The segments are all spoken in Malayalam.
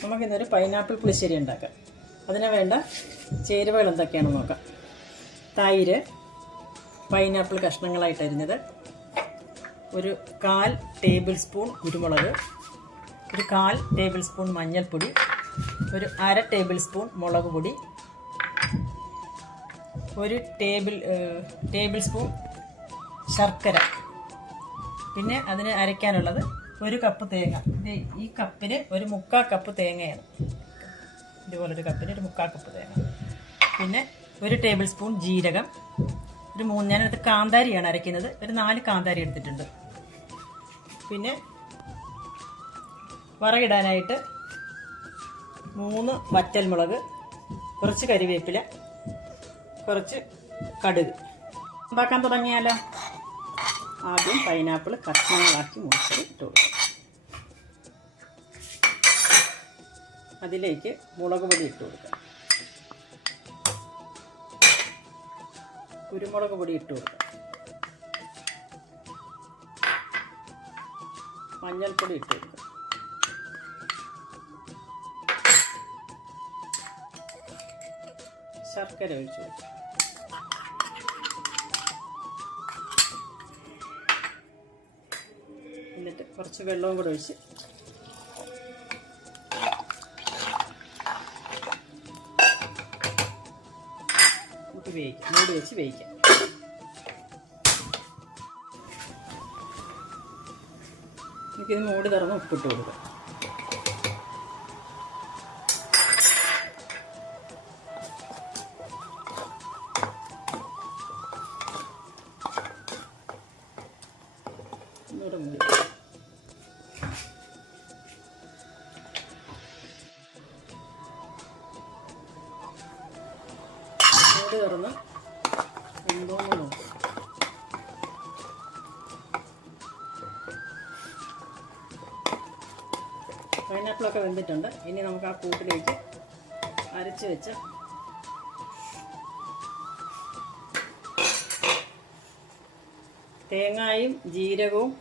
നമുക്കിന്നൊരു പൈനാപ്പിൾ പുളിശ്ശേരി ഉണ്ടാക്കാം. അതിന് വേണ്ട ചേരുവകൾ എന്തൊക്കെയാണെന്ന് നോക്കാം. തൈര്, പൈനാപ്പിൾ കഷ്ണങ്ങളായിട്ട് അരിഞ്ഞത്, ഒരു 1/4 ടേബിൾ സ്പൂൺ കുരുമുളക്, ഒരു 1/4 ടേബിൾ സ്പൂൺ മഞ്ഞൾപ്പൊടി, ഒരു 1/2 ടേബിൾ സ്പൂൺ മുളക് പൊടി, ഒരു ടേബിൾ സ്പൂൺ ശർക്കര, പിന്നെ അതിന് അരയ്ക്കാനുള്ളത് 1 കപ്പ് തേങ്ങ. ഈ കപ്പിന് ഒരു 3/4 കപ്പ് തേങ്ങയാണ്. ഇതുപോലൊരു കപ്പിന് ഒരു 3/4 കപ്പ് തേങ്ങ. പിന്നെ 1 ടേബിൾ സ്പൂൺ ജീരകം, ഒരു 3, ഞാനടുത്ത് കാന്താരിയാണ് അരയ്ക്കുന്നത്, ഒരു 4 കാന്താരി എടുത്തിട്ടുണ്ട്. പിന്നെ വറകിടാനായിട്ട് 3 വറ്റൽമുളക്, കുറച്ച് കരിവേപ്പില, കുറച്ച് കടുക്. ഉണ്ടാക്കാൻ തുടങ്ങിയാലോ? ആദ്യം പൈനാപ്പിൾ കഷ്ണങ്ങളാക്കി മുറിച്ചത് ഇട്ട് കൊടുക്കും. അതിലേക്ക് മുളക് പൊടി ഇട്ട് കൊടുക്കുക, കുരുമുളക് പൊടി ഇട്ട് കൊടുക്കുക, മഞ്ഞൾപ്പൊടി ഇട്ട് കൊടുക്കുക, ശർക്കര ഒഴിച്ചു കൊടുക്കുക, എന്നിട്ട് കുറച്ച് വെള്ളവും കൂടെ ഒഴിച്ച് വേവിക്കാം. മൂടി വെച്ച് വേവിക്കാം. എനിക്കിത് മൂടി തുറന്ന് ഉപ്പിട്ട് കൊടുക്കാം. ഒന്നുകൂടെ മൂടി തുറന്ന് എന്തോന്ന് നോക്കും. പൈനാപ്പിളൊക്കെ വെന്തിട്ടുണ്ട്. ഇനി നമുക്ക് ആ കൂട്ടിലേക്ക് അരച്ച് വെച്ച തേങ്ങായും ജീരകവും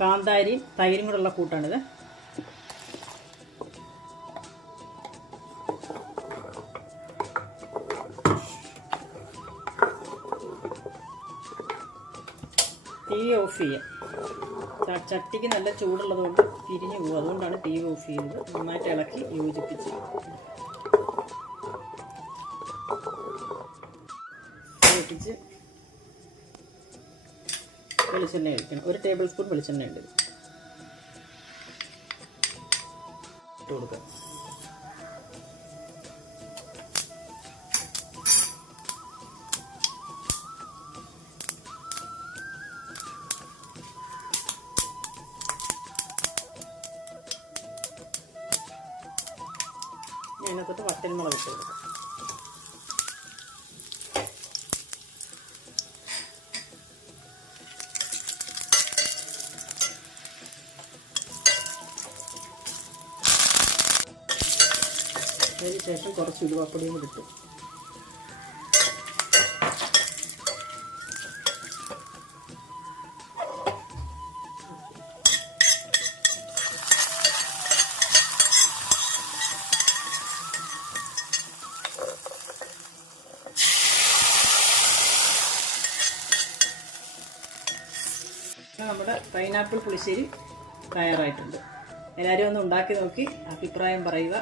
കാന്താരിയും തൈരും കൂടെ ഉള്ള കൂട്ടാണിത്. തീ ഓഫ് ചെയ്യാം. ചട്ടിക്ക് നല്ല ചൂടുള്ളത് കൊണ്ട് തിരിഞ്ഞു പോകും. അതുകൊണ്ടാണ് തീ ഓഫ് ചെയ്യുന്നത്. നന്നായിട്ട് ഇളക്കി യോജിപ്പിച്ച് വെളിച്ചെണ്ണ ഒഴിക്കണം. 1 ടേബിൾ സ്പൂൺ വെളിച്ചെണ്ണ ഉണ്ട് ഇട്ട് കൊടുക്കുക. അതിനകത്തോട്ട് വറ്റൽമുളക് ഇട്ട് കൊടുക്കും. അതിന് ശേഷം കുറച്ച് ഉലുവാപ്പൊടിയും കൂടി ഇട്ടു. നമ്മുടെ പൈനാപ്പിൾ പുളിശ്ശേരി തയ്യാറായിട്ടുണ്ട്. എല്ലാവരും ഒന്ന് ഉണ്ടാക്കി നോക്കി അഭിപ്രായം പറയുക.